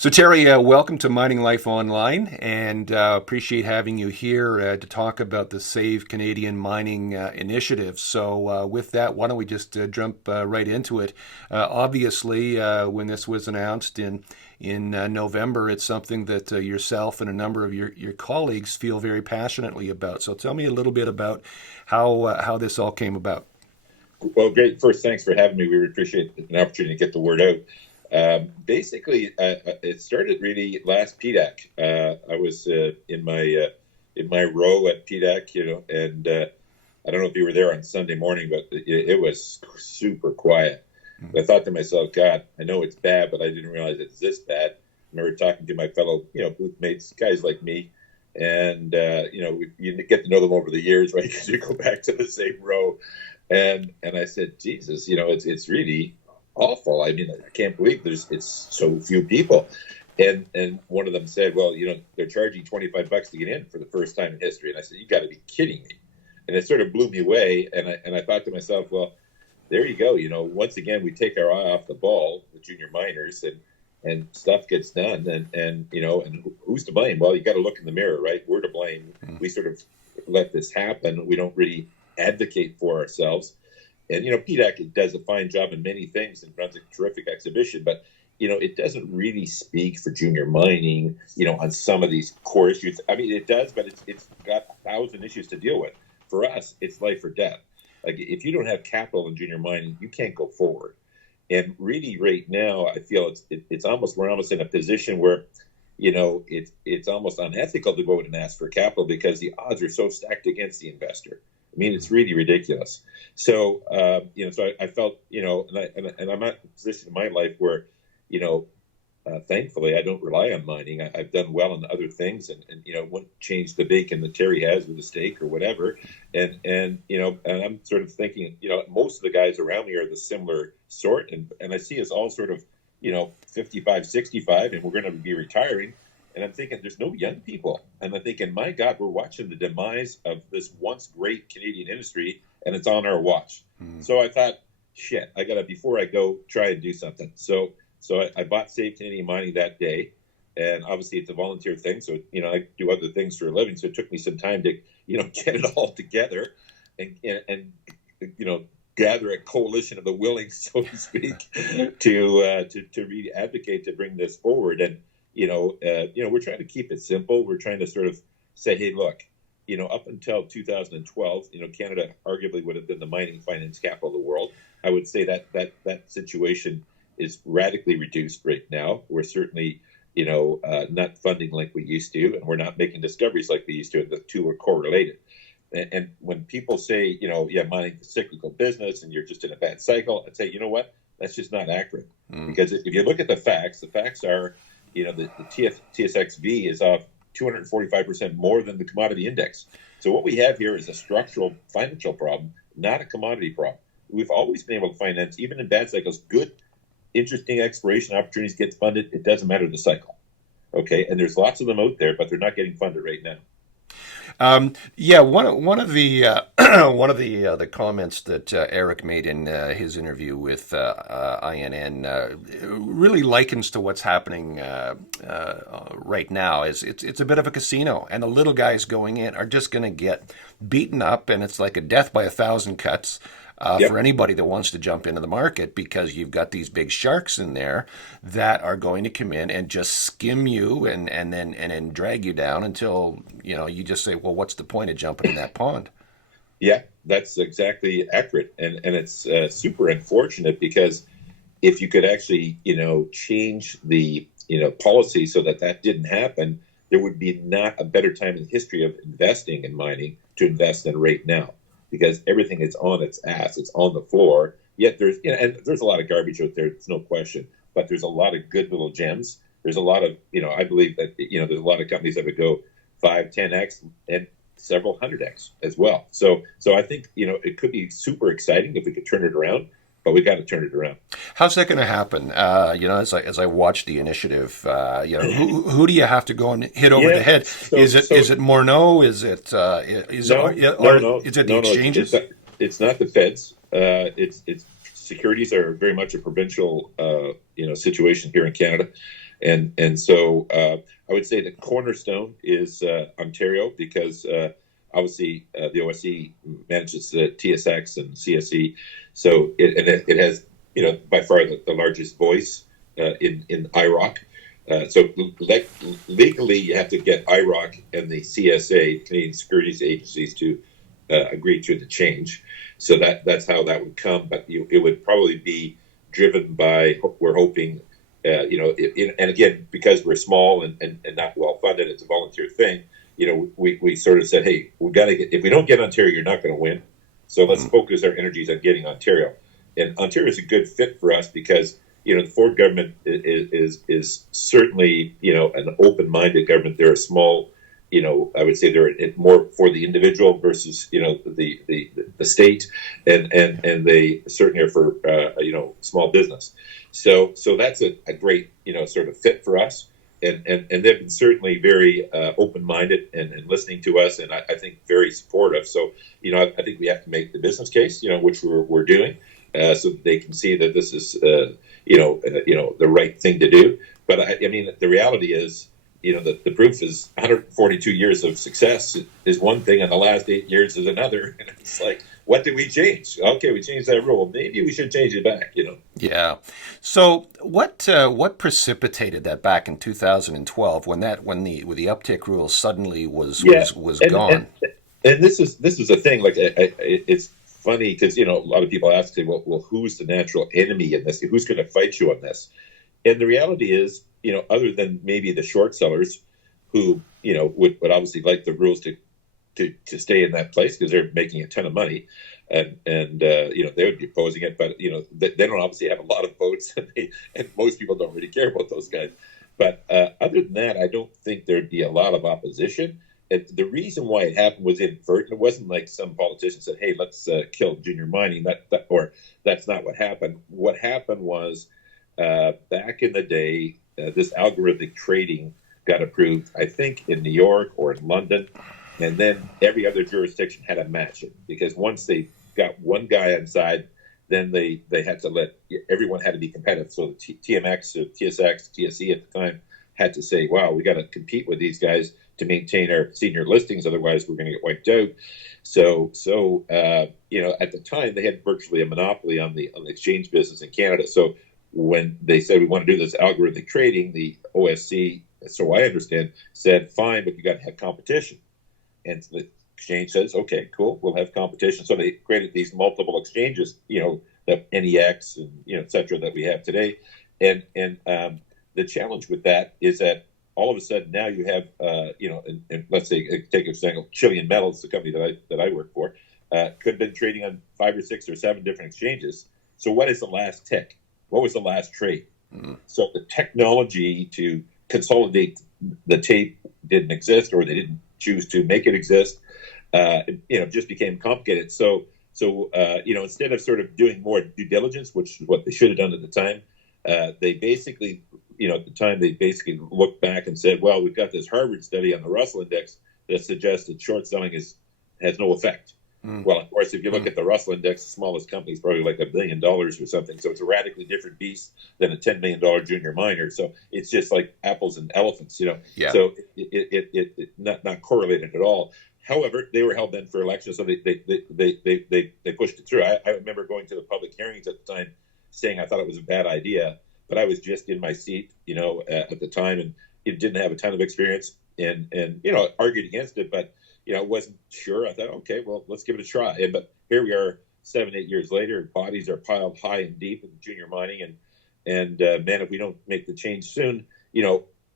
So Terry, welcome to Mining Life Online, and appreciate having you here to talk about the Save Canadian Mining initiative. So with that, why don't we just jump right into it? Obviously, when this was announced in November, it's something that yourself and a number of your colleagues feel very passionately about. So tell me a little bit about how this all came about. Well, great. First, thanks for having me. We appreciate an opportunity to get the word out. Basically, it started really last PDAC. I was in my row at PDAC, and I don't know if you were there on Sunday morning, but it was super quiet. Mm-hmm. I thought to myself, God, I know it's bad, but I didn't realize it's this bad. I remember talking to my fellow, booth mates, guys like me, and you get to know them over the years, right? Because you go back to the same row, and I said, Jesus, it's really awful. I mean, I can't believe it's so few people. And one of them said, well, they're charging $25 to get in for the first time in history. And I said, you got to be kidding me. And it sort of blew me away. And I thought to myself, well, there you go. Once again, we take our eye off the ball, the junior miners, and stuff gets done. And who's to blame? Well, you got to look in the mirror, right? We're to blame. Mm-hmm. We sort of let this happen. We don't really advocate for ourselves. And, PDAC does a fine job in many things and runs a terrific exhibition, but, it doesn't really speak for junior mining, on some of these core issues. I mean, it does, but it's got 1,000 issues to deal with. For us, it's life or death. Like, if you don't have capital in junior mining, you can't go forward. And really right now, I feel we're almost in a position where, it's almost unethical to go out and ask for capital because the odds are so stacked against the investor. I mean, it's really ridiculous. So, so I felt, and I'm at a position in my life where, thankfully I don't rely on mining. I've done well in other things and wouldn't change the bacon that Terry has with the steak or whatever. And I'm sort of thinking, most of the guys around me are the similar sort. And I see us all sort of, 55, 65, and we're going to be retiring. And I'm thinking, there's no young people. And I'm thinking, my God, we're watching the demise of this once great Canadian industry, and it's on our watch. Mm. So I thought, shit, before I go, try and do something. So I bought Save Canadian Mining that day. And obviously it's a volunteer thing. So, I do other things for a living. So it took me some time to, get it all together and gather a coalition of the willing, so to speak, to really advocate to bring this forward. And, we're trying to keep it simple. We're trying to sort of say, hey, look, up until 2012, Canada arguably would have been the mining finance capital of the world. I would say that situation is radically reduced right now. We're certainly, not funding like we used to, and we're not making discoveries like we used to, and the two are correlated. And when people say, mining is a cyclical business and you're just in a bad cycle, I'd say, you know what? That's just not accurate. Mm. Because if you look at the facts are, the TSXV is off 245% more than the commodity index. So what we have here is a structural financial problem, not a commodity problem. We've always been able to finance, even in bad cycles, good, interesting exploration opportunities get funded. It doesn't matter the cycle. Okay, and there's lots of them out there, but they're not getting funded right now. One of the one of the comments that Eric made in his interview with INN really likens to what's happening right now. Is it's a bit of a casino, and the little guys going in are just going to get beaten up, and it's like a death by 1,000 cuts. For anybody that wants to jump into the market, because you've got these big sharks in there that are going to come in and just skim you and then drag you down until you just say, well, what's the point of jumping in that pond? Yeah, that's exactly accurate, and it's super unfortunate because if you could actually change the policy so that didn't happen, there would be not a better time in the history of investing in mining to invest in right now. Because everything is on its ass, it's on the floor. Yet there's, and there's a lot of garbage out there. It's no question, but there's a lot of good little gems. There's a lot of, I believe that there's a lot of companies that would go 5, 10x, and several 100x as well. So I think it could be super exciting if we could turn it around. But we got to turn it around. How's that going to happen? As I watch the initiative, who do you have to go and hit over the head? Is it Morneau? Is it the exchanges? It's not the feds. It's securities are very much a provincial situation here in Canada. And so I would say the cornerstone is Ontario, because obviously the OSC manages the TSX and CSE, so it has by far the largest voice in IROC. So legally, you have to get IROC and the CSA, Canadian Securities Agencies, to agree to the change. So that's how that would come. But it would probably be driven by, we're hoping, and again, because we're small and not well funded, it's a volunteer thing. We sort of said, hey, we got to get. If we don't get Ontario, you're not going to win. So let's focus our energies on getting Ontario. And Ontario is a good fit for us because the Ford government is certainly an open-minded government. They're a small, I would say they're more for the individual versus the state, and they certainly are for small business. So that's a great sort of fit for us, and they've been certainly very open-minded and listening to us, and I think very supportive. So I think we have to make the business case, which we're doing. So that they can see that this is, the right thing to do. But I mean, the reality is, the proof is 142 years of success is one thing, and the last 8 years is another. And it's like, what did we change? Okay, we changed that rule. Maybe we should change it back. Yeah. So what precipitated that back in 2012 when the uptick rule suddenly was gone? And this is a thing. Like it's funny because a lot of people ask, say, well, who's the natural enemy in this? Who's going to fight you on this? And the reality is, other than maybe the short sellers, who would obviously like the rules to stay in that place because they're making a ton of money, and they would be opposing it, but they don't obviously have a lot of votes, and most people don't really care about those guys. But other than that, I don't think there'd be a lot of opposition. And the reason why it happened was inadvertent. It wasn't like some politician said, "Hey, let's kill junior mining." Or that's not what happened. What happened was back in the day, this algorithmic trading got approved, I think, in New York or in London, and then every other jurisdiction had to match it, because once they got one guy inside, then they had to everyone had to be competitive. So the TMX, or TSX, TSE at the time had to say, "Wow, we got to compete with these guys to maintain our senior listings, otherwise we're going to get wiped out." So at the time they had virtually a monopoly on the exchange business in Canada. So when they said we want to do this algorithmic trading, the OSC, so I understand, said, "Fine, but you got to have competition." And the exchange says, "Okay, cool, we'll have competition." So they created these multiple exchanges, the NEX and et cetera that we have today. And the challenge with that is that all of a sudden now you have, and let's say, take an example, Chilean Metals, the company that I work for, could have been trading on 5 or 6 or 7 different exchanges. So what is the last tick? What was the last trade? So the technology to consolidate the tape didn't exist, or they didn't choose to make it exist. It just became complicated. So instead of sort of doing more due diligence, which is what they should have done at the time, they basically, at the time, they basically looked back and said, well, we've got this Harvard study on the Russell Index that suggests that short selling has no effect. Well, of course, if you look at the Russell Index, the smallest company is probably like $1 billion or something. So it's a radically different beast than a $10 million junior miner. So it's just like apples and elephants, Yeah. So it not correlated at all. However, they were hell bent for election, so they pushed it through. I remember going to the public hearings at the time, saying I thought it was a bad idea, but I was just in my seat, at the time, and it didn't have a ton of experience, and argued against it, but I wasn't sure. I thought, okay, well, let's give it a try. But here we are, 7-8 years later, bodies are piled high and deep in junior mining, and man, if we don't make the change soon,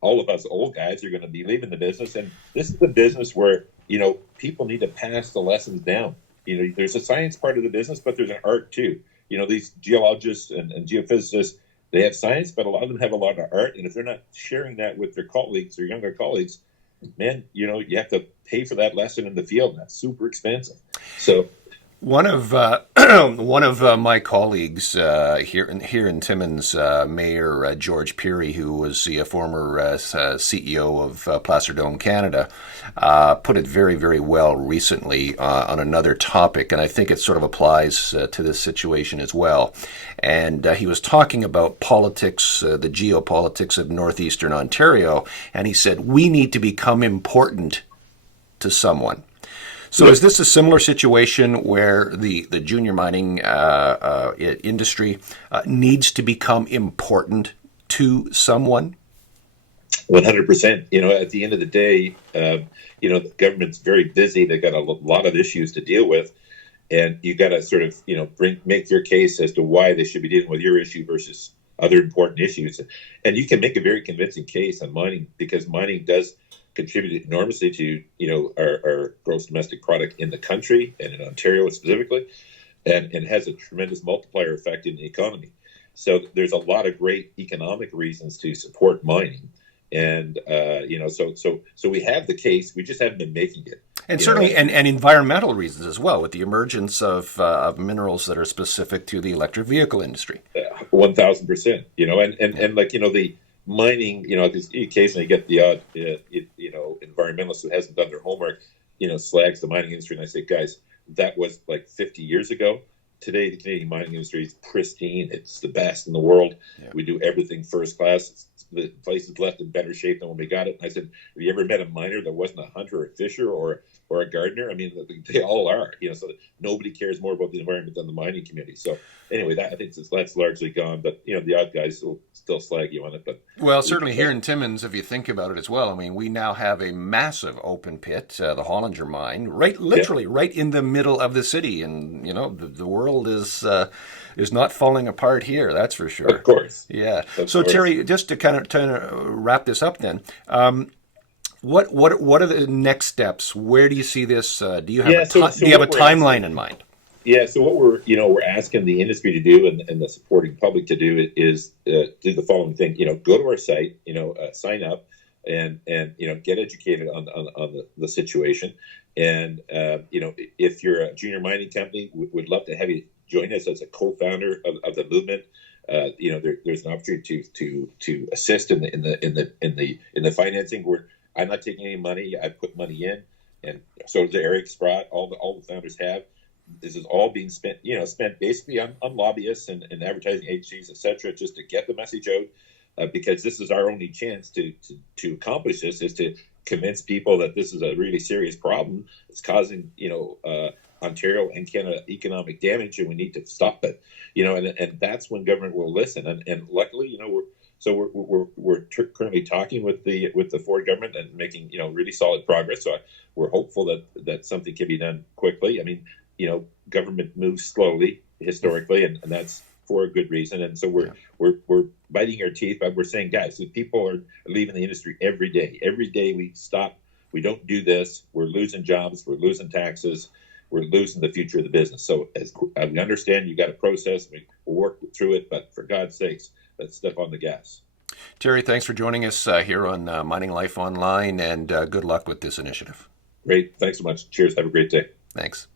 all of us old guys are going to be leaving the business, and this is a business where people need to pass the lessons down. There's a science part of the business, but there's an art too. These geologists and geophysicists, they have science, but a lot of them have a lot of art, and if they're not sharing that with their colleagues or younger colleagues, man, you have to pay for that lesson in the field, and that's super expensive. So One of my colleagues here in Timmins, Mayor George Peary, who was the former CEO of Placer Dome Canada, put it very, very well recently on another topic, and I think it sort of applies to this situation as well. And he was talking about politics, the geopolitics of northeastern Ontario, and he said, we need to become important to someone. So is this a similar situation where the junior mining industry needs to become important to someone? 100%. At the end of the day, the government's very busy. They've got a lot of issues to deal with, and you got to sort of, make your case as to why they should be dealing with your issue versus other important issues. And you can make a very convincing case on mining, because mining does contribute enormously to our gross domestic product in the country and in Ontario specifically, and has a tremendous multiplier effect in the economy. So there's a lot of great economic reasons to support mining, and so we have the case. We just haven't been making it. And certainly, and environmental reasons as well, with the emergence of minerals that are specific to the electric vehicle industry. 1,000%. And the mining, because you occasionally get the odd, environmentalist who hasn't done their homework, slags the mining industry. And I say, guys, that was like 50 years ago. Today, the Canadian mining industry is pristine. It's the best in the world. Yeah. We do everything first class. The place is left in better shape than when we got it. And I said, have you ever met a miner that wasn't a hunter or a fisher or a gardener? I mean, they all are, so nobody cares more about the environment than the mining community. So anyway, I think that's largely gone, but the odd guys will still slag you on it. But well, certainly here in Timmins, if you think about it as well, I mean, we now have a massive open pit, the Hollinger mine, literally right in the middle of the city, and the world is not falling apart here. That's for sure. Of course. Yeah. So Terry, just to kind of wrap this up, then. What are the next steps? Where do you see this? Do you have do you have a timeline in mind? Yeah. So what we're asking the industry to do and the supporting public to do is do the following thing. Go to our site. Sign up and get educated on the situation. And if you're a junior mining company, we'd love to have you join us as a co-founder of the movement. There's an opportunity to assist in the financing. I'm not taking any money. I put money in, and so does Eric Sprott. All the founders have. This is all being spent basically on lobbyists and advertising agencies, etc., just to get the message out. Because this is our only chance to accomplish this, is to convince people that this is a really serious problem. It's causing Ontario and Canada economic damage, and we need to stop it. And that's when government will listen. And luckily, we're currently talking with the Ford government and making really solid progress. So we're hopeful that something can be done quickly. I mean, government moves slowly historically, and that's for a good reason. And so we're biting our teeth, but we're saying, guys, if people are leaving the industry every day. Every day we stop, we don't do this, we're losing jobs, we're losing taxes, we're losing the future of the business. So as we understand, you got a process, we'll work through it, but for God's sakes, let's step on the gas. Terry, thanks for joining us here on Mining Life Online, and good luck with this initiative. Great. Thanks so much. Cheers. Have a great day. Thanks.